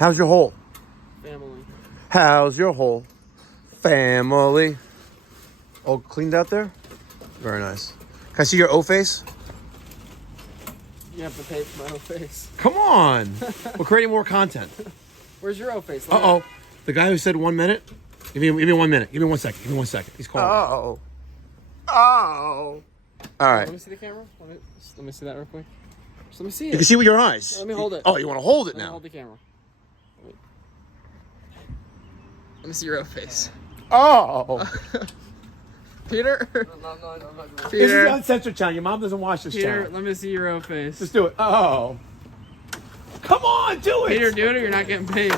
How's your hole? Family. How's your whole family? All cleaned out there? Very nice. Can I see your O face? You have to pay for my O face. Come on. We're creating more content. Where's your O face? Uh-oh. The guy who said 1 minute? Give me 1 minute. Give me 1 second. Give me 1 second. He's calling. Oh. All right. Let me see the camera. Let me see that real quick. Just let me see it. You can see with your eyes. Let me hold it. Oh, you want to hold it Let me now? hold the camera. Let me see your O face. Oh. Peter? No, I'm not doing it. This is the Uncensored channel. Your mom doesn't watch this Peter, channel. let me see your O face. Just do it. Oh. Come on, do it. Peter, do it or you're not getting paid. I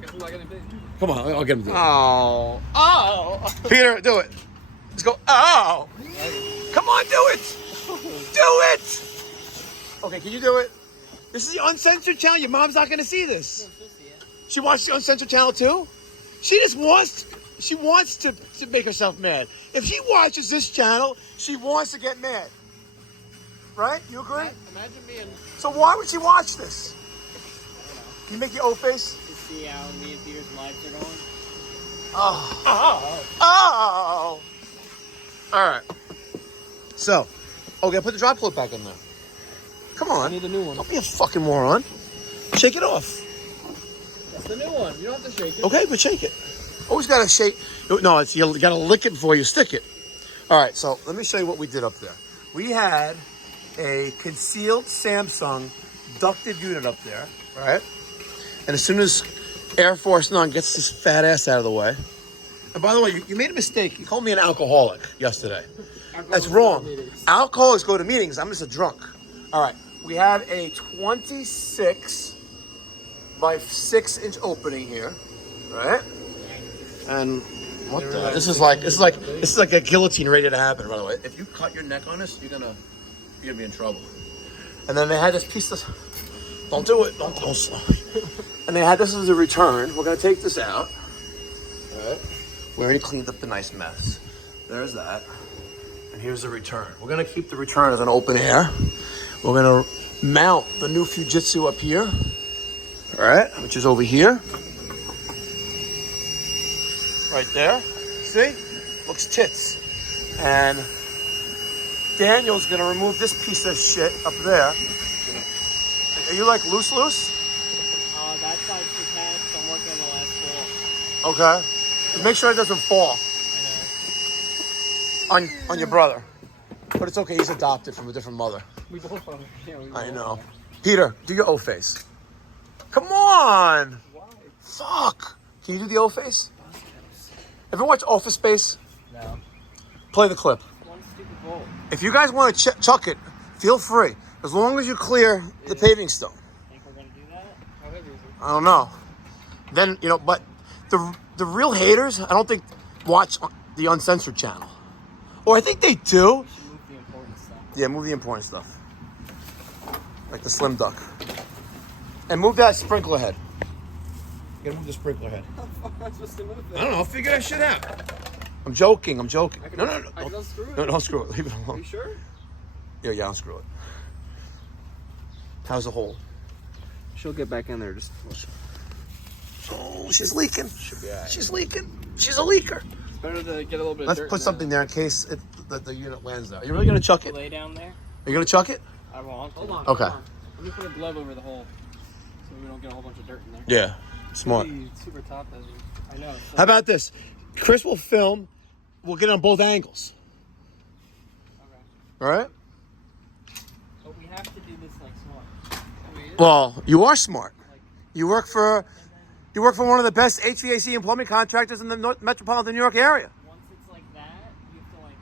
guess I'm not getting paid. Come on, I'll get him to do it. Oh. Oh. Peter, do it. Let's go. Oh. Come on, do it. Do it. Okay, can you do it? This is the Uncensored channel. Your mom's not going to see this. She watches the Uncensored channel too? She just wants to make herself mad. If she watches this channel, she wants to get mad. Right? You agree? Imagine being... So why would she watch this? Can you make your O face? To see how me and Peter's lives are going. Oh. Oh. All right. So, okay, put the drop cloth back in there. Come on. I need the new one. Don't be a fucking moron. Shake it off. That's the new one. You don't have to shake it. Okay, but shake it. Always gotta shake. No, it's you gotta lick it before you stick it. All right, so let me show you what we did up there. We had a concealed Samsung ducted unit up there, right? And as soon as Air Force None gets this fat ass out of the way. And by the way, you made a mistake. You called me an alcoholic yesterday. That's wrong. Alcoholics go to meetings. I'm just a drunk. All right, we have a 26 by 6-inch opening here, right? And what the? This is like a guillotine ready to happen. By the way, if you cut your neck on this, you're gonna be in trouble. And then they had this piece of. Don't do it. Don't. And they had this as a return. We're gonna take this out. All right. We already cleaned up the nice mess. There's that. And here's the return. We're gonna keep the return as an open air. We're gonna mount the new Fujitsu up here. All right, which is over here. Right there. See? Looks tits. And Daniel's gonna remove this piece of shit up there. Are you like loose? That side's detached. I'm working on the last floor. Okay. Just make sure it doesn't fall. I know. On your brother. But it's okay, he's adopted from a different mother. We both are. Yeah, we I both know. are. Peter, do your O face. Come on! Why? Fuck! Can you do the O face? Ever watch Office Space? No. Play the clip. One stupid bolt. If you guys want to chuck it, feel free. As long as you clear the paving stone. Think we're gonna do that? How heavy is it? I don't know. Then, but the real haters, I don't think watch the Uncensored channel. Or I think they do. We should move the important stuff. Yeah, move the important stuff. Like the Slim Duck. And move that sprinkler head. You gotta move the sprinkler head. How far am I supposed to move that? I don't know, figure that shit out. I'm joking. No. I can unscrew it. No, don't screw it. Leave it Are alone. you sure? Yeah, I'll screw it. How's the hole? She'll get back in there. Just. Oh, she's leaking. Should be alright. She's leaking. She's a leaker. It's better to get a little bit of Let's dirt put in something there in case the unit lands there. Are you really gonna chuck it? Lay down there. Are you gonna chuck it? I won't. Hold on. Okay. Hold on. Let me put a glove over the hole so we don't get a whole bunch of dirt in there. Yeah. Smart. It's super top heavy. I know. So How about this? Chris will film. We'll get it on both angles. Okay. All right? But we have to do this like smart. Well, you are smart. You work for one of the best HVAC and plumbing contractors in the metropolitan New York area. Once it's like that, you have to like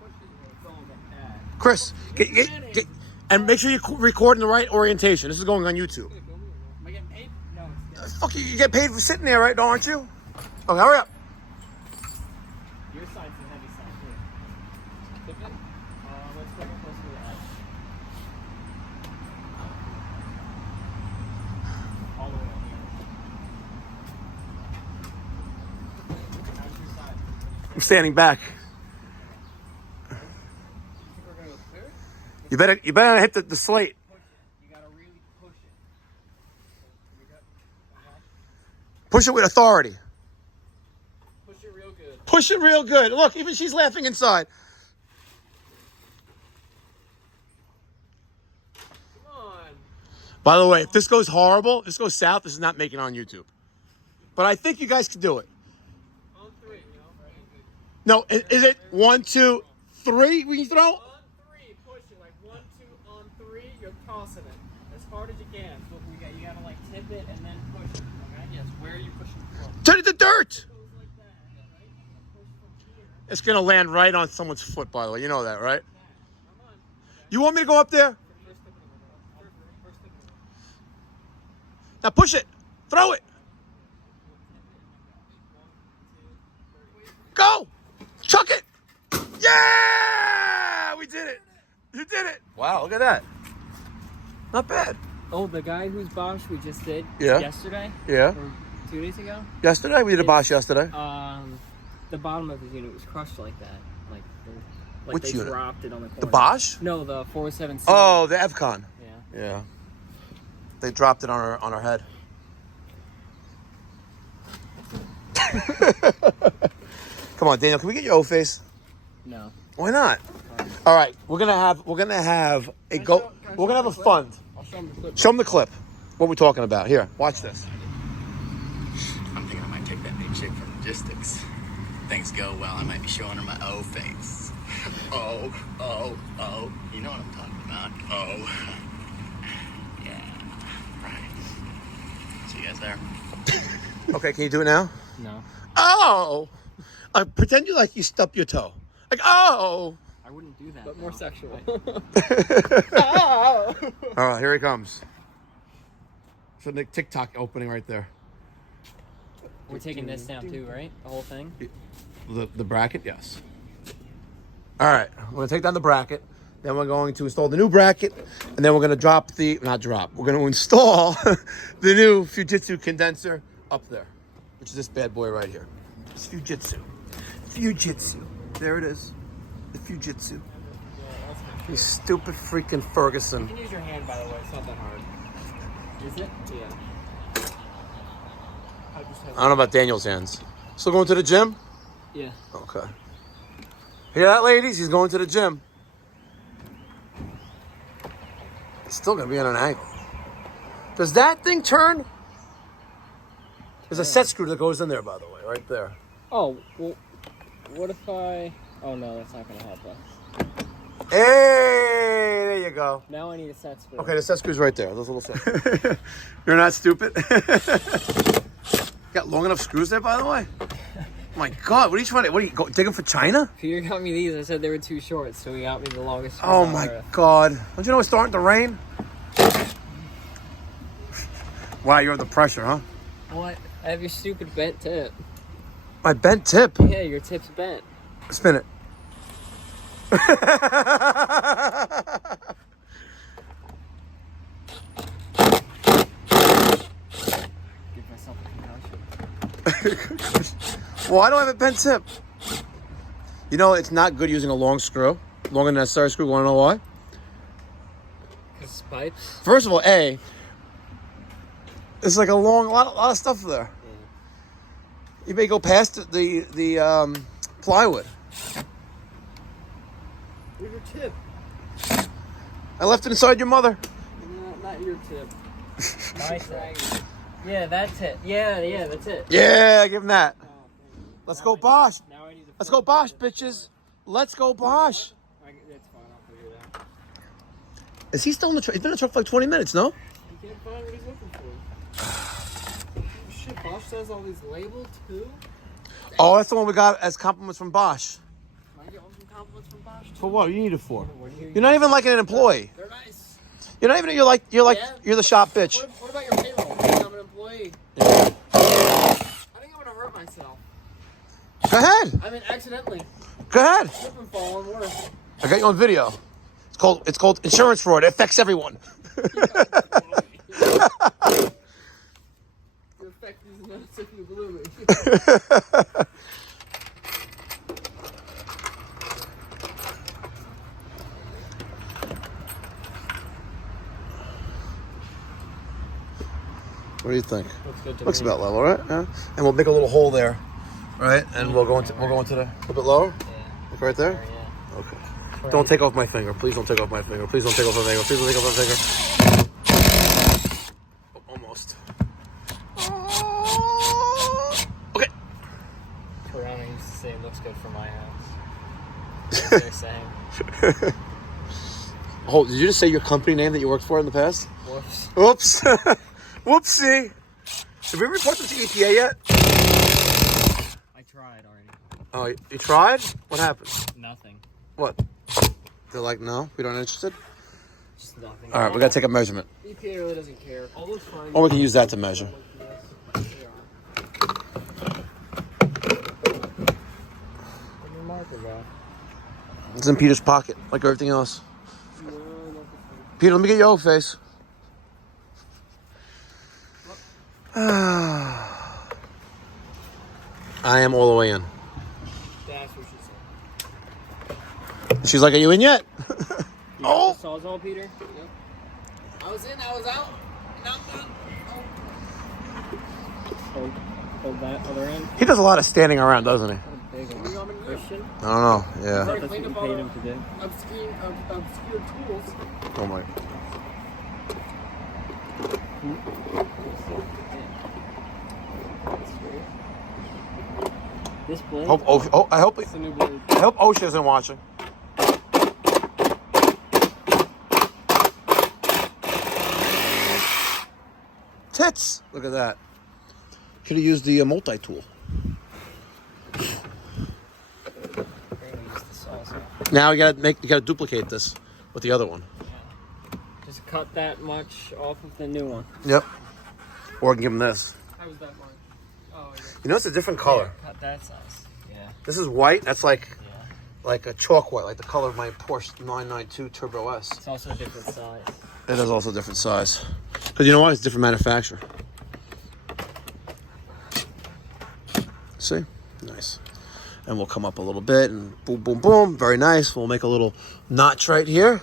push it and it's all like that. Chris, get and make sure you record in the right orientation. This is going on YouTube. Am I getting paid? No, it's dead. Fuck you get paid for sitting there, right? Aren't you? Okay, hurry up. Your side's the heavy side too. Tip it? Let's bring it closer to the edge. All the way up here. How's your side? I'm standing back. You think we're gonna go clear? You better not hit the slate. Push it. You gotta really push it. So we got Push it with authority. Push it real good. Push it real good. Look, even she's laughing inside. Come on. By the way, if this goes horrible, if this goes south, this is not making it on YouTube. But I think you guys can do it. On 3, you know? No, is it 1, 2, 3 when you throw? On 3, push it like 1, 2, on 3. You're tossing it as hard as you can. So you gotta like tip it and then push it. Okay? Yes. Where are you pushing from? Turn it to dirt. It goes like that, right? Push from here. It's going to land right on someone's foot, by the way. You know that, right? Come on. You want me to go up there? First tip of the middle. First tip of the middle. Now push it. Throw it. Go. Chuck it. Yeah! We did it. You did it. Wow, look at that. Not bad. Oh, the guy whose Bosch we just did Yeah. yesterday Yeah. or 2 days ago. Yesterday? We did a Bosch yesterday. The bottom of his unit was crushed like that. Like Which they unit? dropped it on the corner. The Bosch? No, the 407C. Oh, the Evcon. Yeah. Yeah. They dropped it on her head. Come on, Daniel, can we get your O face? No. Why not? All right, we're gonna have a go. We're gonna have a fund. I'll show him the clip. Show them the clip. What we're talking about. Here, watch this. I'm thinking I might take that new chick for logistics. Things go well, I might be showing her my O face. Oh. You know what I'm talking about. Oh. Yeah. Right. See you guys there. Okay, can you do it now? No. Oh. Pretend you stubbed your toe. Like, oh. I wouldn't do that. But more sexual. All right, here he comes. So the TikTok opening right there. We're taking this down too, right? The whole thing? The bracket, yes. All right, we're gonna take down the bracket. Then we're going to install the new bracket, and then we're gonna we're gonna install the new Fujitsu condenser up there, which is this bad boy right here. It's Fujitsu. There it is. The Fujitsu. You stupid freaking Ferguson. You can use your hand, by the way. It's not that hard. Is it? Yeah. I don't know about Daniel's hands. Still going to the gym? Yeah. Okay. Hear that, ladies? He's going to the gym. It's still going to be on an angle. Does that thing turn? There's a set screw that goes in there, by the way, right there. Oh, well, what if I... Oh, no, that's not going to help us. Hey, there you go. Now I need a set screw. Okay, the set screw's right there. Those little set. You're not stupid. Got long enough screws there, by the way? Oh my God, what are you trying to... What are you digging for China? Peter got me these. I said they were too short, so he got me the longest screws Oh on my earth. God. Don't you know it's starting to rain? Wow, you're under pressure, huh? What? I have your stupid bent tip. My bent tip. Yeah, your tip's bent. Spin it. Give myself a concussion. Why do I have a bent tip? You know, it's not good using a long screw. Longer than necessary screw. Want to know why? Because pipes? First of all, A, it's like a lot of stuff there. You may go past the plywood. Where's your tip? I left it inside your mother. No, not your tip. My tip. Yeah, that's it. Yeah, that's it. Yeah, give him that. Oh, Let's go Bosch. now I need to Let's go Bosch, bitches. Let's go Bosch. That's fine. I'll figure it out. Is he still in the truck? He's been in the truck for like 20 minutes, no? He can't find what he's looking for. Shit, Bosch says all these labeled too? Oh, that's the one we got as compliments from Bosch. Can I get one from compliments from Bosch too? For what? You need it for? What do you- You're not even like an employee. They're nice. You're not even. You're the shop bitch. What about your payroll? I'm an employee. I think I'm gonna hurt myself. Go ahead. I mean, accidentally. Go ahead. Slip and fall and worse. I got you on video. It's called insurance fraud. It affects everyone. The effect is not as if you blew me. What do you think? Looks good to Looks me. about level, right? Yeah. And we'll make a little hole there, right? And we'll go into the a little bit lower. Yeah. Look right there. Yeah. Okay. Don't take off my finger. Please don't take off my finger. Please don't take off my finger. Please don't take off my finger. Oh, almost. Okay. Corona used to say it looks good for my house. That's what they're saying. Oh, did you just say your company name that you worked for in the past? Whoops. Oops. Whoopsie. Did we report this to EPA yet? I tried already. Oh, you tried? What happened? Nothing. What? They're like, no, we aren't interested? Just nothing. All right, we got to take a meassurement. EPA really doesn't care. All those fines. Or we can use that to measure. Where's your marker go? It's in Peter's pocket, like everything else. Peter, let me get your old face. I am all the way in. That's what she said. She's like, are you in yet? You Oh! got the Sawzall, Peter? Yep. I was in, I was out. Now I'm done. Hold that other end. He does a lot of standing around, doesn't he? Big one. Christian? I don't know. Yeah. That's what you paid him to do. Obscure tools. Oh my. This blade? I hope It's a new blade. I hope OSHA isn't watching. Tits! Look at that. Could have used the multi-tool. Now you gotta duplicate this with the other one. Just cut that much off of the new one. Yep. Or I can give him this. How was that mark? Oh, yeah. You know, it's a different color. Yeah, cut that size. Yeah. This is white. That's like Yeah. a chalk white, like the color of my Porsche 992 Turbo S. It's also a different size. It is also a different size. Because you know why? It's a different manufacturer. See? Nice. And we'll come up a little bit and boom, boom, boom. Very nice. We'll make a little notch right here.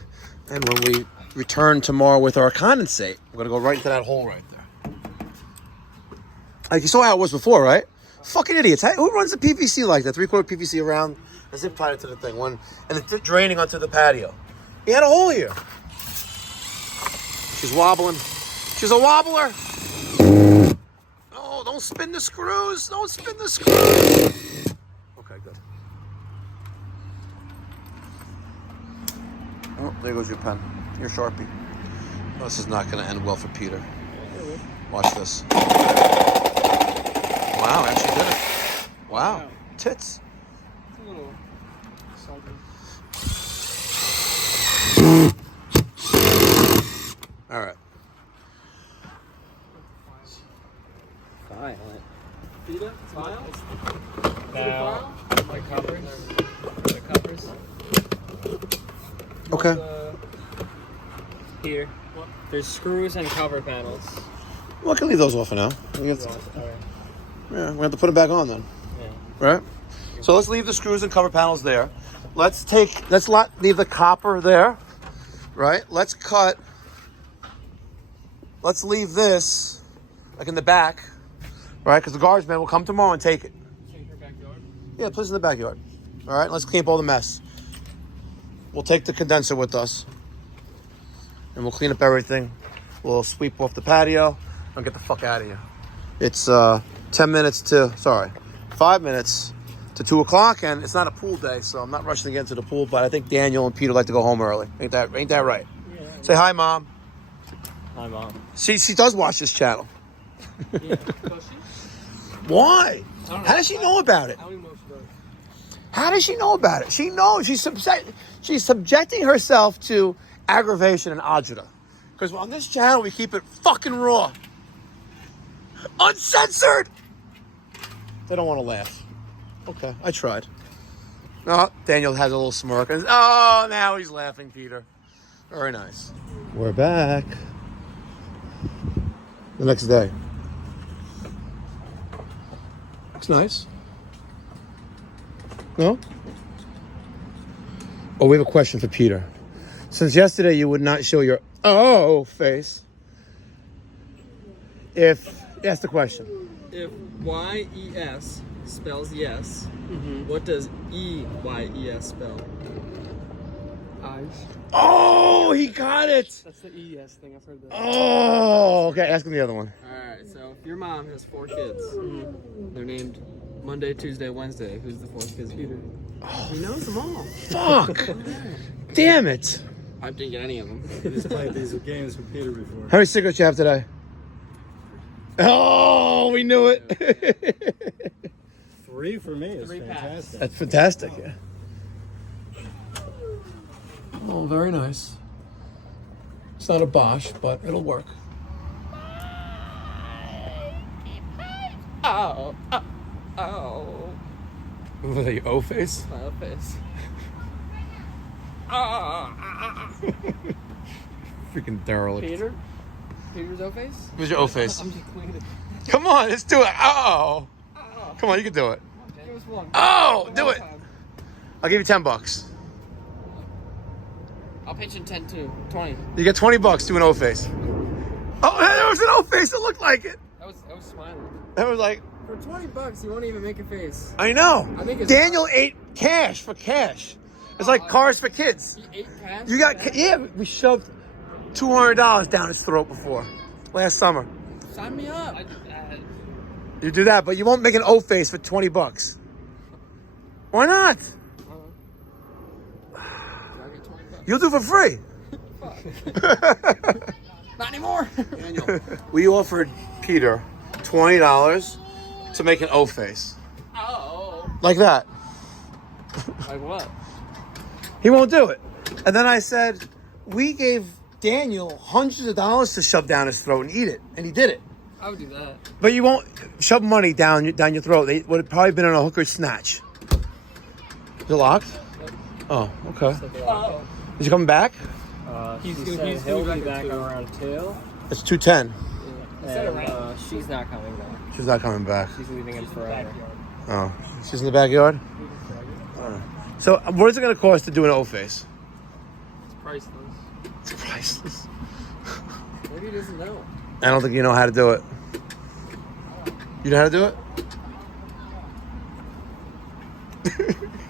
And when we return tomorrow with our condensate, we're going to go right into that hole right there. Like you saw how it was before, right? Fucking idiots. Who runs the PVC like that? 3/4 PVC around and zip tied it to the thing. And it's draining onto the patio. He had a hole here. She's wobbling. She's a wobbler. No, don't spin the screws. Don't spin the screws. Okay, good. Oh, there goes your pen. Your Sharpie. Oh, this is not going to end well for Peter. Watch this. Wow, actually did it. Wow. Tits. It's a little salty. All right. Violent. Peter, smile. Now, my covers. The covers. Okay. Here. There's screws and cover panels. Well, I can leave those off for now. Okay. Yeah, we have to put them back on then. Yeah. Right? So let's leave the screws and cover panels there. Let's leave the copper there. Right? Let's leave this like in the back. Right? Because the garbage man will come tomorrow and take it. Change your backyard. Yeah, put this in the backyard. All right? Let's clean up all the mess. We'll take the condenser with us. And we'll clean up everything. We'll sweep off the patio and get the fuck out of here. It's 5 minutes to 2 o'clock, and it's not a pool day, so I'm not rushing to get into the pool, but I think Daniel and Peter like to go home early. Ain't that right? Yeah. Say hi, Mom. Hi, Mom. She does watch this channel. Yeah. Does she? Why? I don't know. How does she know about it? I don't even know if she does. How does she know about it? She knows. She's subjecting herself to aggravation and agita. Because on this channel, we keep it fucking raw. Uncensored! They don't want to laugh. Okay, I tried. No, Daniel has a little smirk. Oh, now he's laughing, Peter. Very nice. We're back. The next day. Looks nice. No? Oh, we have a question for Peter. Since yesterday you would not show your face, Ask the question. If Y-E-S spells yes, what does E-Y-E-S spell? Eyes. Oh, he got it. That's the ES thing. I've heard that. Oh, okay. Ask him the other one. Alright, so if your mom has 4 kids, they're named Monday, Tuesday, Wednesday. Who's the 4th kid? Peter. He knows them all. Fuck. Damn it. I didn't get any of them. He's played these games with Peter before. How many cigarettes you have today? Oh, we knew it. 3 for me is 3 packs. fantastic. That's fantastic. Yeah. Oh, very nice. It's not a Bosch, but it'll work. Oh, oh. With a O face? My face. Freaking derelict. Peter? Peter's O-face? Where's your O face? I'm just cleaning it. Come on, let's do it. Oh. Come on, you can do it. Give us one. Oh, do One it. time. I'll give you $10. I'll pitch in 10 too. 20. You get $20 to an O face. Oh, there was an O face that looked like it. I was smiling. That was like, For $20, you won't even make a face. I know. I think it's Daniel ate cash for cash. It's like cars for kids. He ate cash. You got, yeah, we shoved $200 down his throat before last summer. Sign me up. You do that, but you won't make an O face for $20. Why not? I'll get $20. You'll do it for free. Not anymore. We offered Peter $20 to make an O face. Oh. Like that. Like what? He won't do it. And then I said, we gave Daniel hundreds of dollars to shove down his throat and eat it. And he did it. I would do that. But you won't shove money down your throat. They would have probably been on a hooker snatch. Is it locked? Oh, okay. Oh. Is he coming back? He's He'll he'll be be back back at around 2. It's 2:10. And she's not coming back. She's not coming back. She's leaving him forever. Oh, she's in the backyard? So what is it going to cost to do an O face? It's priceless. It's priceless. Maybe he doesn't know. I don't think you know how to do it. You know how to do it?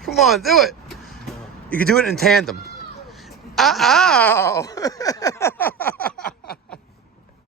Come on, do it. You can do it in tandem. Ow!